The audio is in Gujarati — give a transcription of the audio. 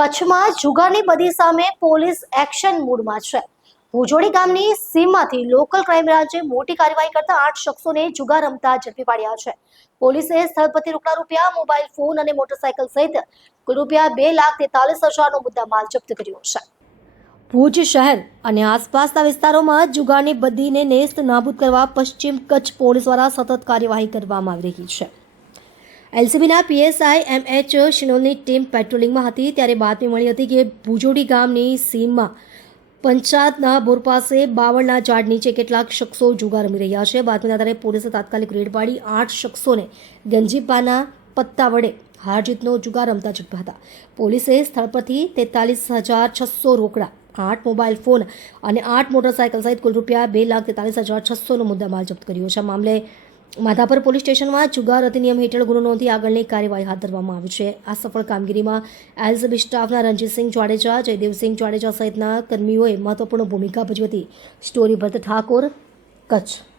કચ્છમાં જુગારની બદી સામે પોલીસ એક્શન મૂડમાં છે. ભુજોડી ગામની સીમમાંથી લોકલ ક્રાઇમ બ્રાન્ચે મોટી કાર્યવાહી કરતા 8 શખ્સોને જુગાર રમતા ઝડપી પાડ્યા છે. પોલીસે સ્થળ પરથી રોકડા રૂપિયા, મોબાઈલ ફોન અને મોટરસાયકલ સહિત કુલ રૂપિયા 2,43,000નો મુદ્દામાલ જપ્ત કર્યો છે. ભુજ શહેર અને આસપાસના વિસ્તારોમાં જુગારની બદીને નેસ્ત નાબૂદ કરવા પશ્ચિમ કચ્છ પોલીસ દ્વારા સતત કાર્યવાહી કરવામાં આવી રહી છે. એલસીબીના પીએસઆઈ એમએચ શિનોલની ટીમ પેટ્રોલિંગમાં હતી ત્યારે બાતમી મળી હતી કે ભુજોડી ગામની સીમમાં પંચાયતના બોર પાસે બાવળના ઝાડ નીચે કેટલાક શખ્સો જુગાર રમી રહ્યા છે. બાતમીના આધારે પોલીસે તાત્કાલિક રેડ પાડી 8 શખ્સોને ગંજીપાના પત્તા વડે હાર જીતનો જુગાર રમતા ઝડપ્યા હતા. પોલીસે સ્થળ પરથી 43,600 રોકડા, 8 મોબાઈલ ફોન અને 8 મોટરસાયકલ સહિત કુલ રૂપિયા 2,43,600નો મુદ્દામાલ જપ્ત કર્યો છે. મામલે માધાપર પોલીસ સ્ટેશનમાં જુગાર અધિનિયમ હેઠળ ગુનો નોંધી આગળની કાર્યવાહી હાથ ધરવામાં આવી છે. આ સફળ કામગીરીમાં એલસીબી સ્ટાફના રણજીતસિંહ જાડેજા, જયદેવસિંહ જાડેજા સહિતના કર્મીઓએ મહત્વપૂર્ણ ભૂમિકા ભજવી હતી. સ્ટોરી ભરત ઠાકોર, કચ્છ.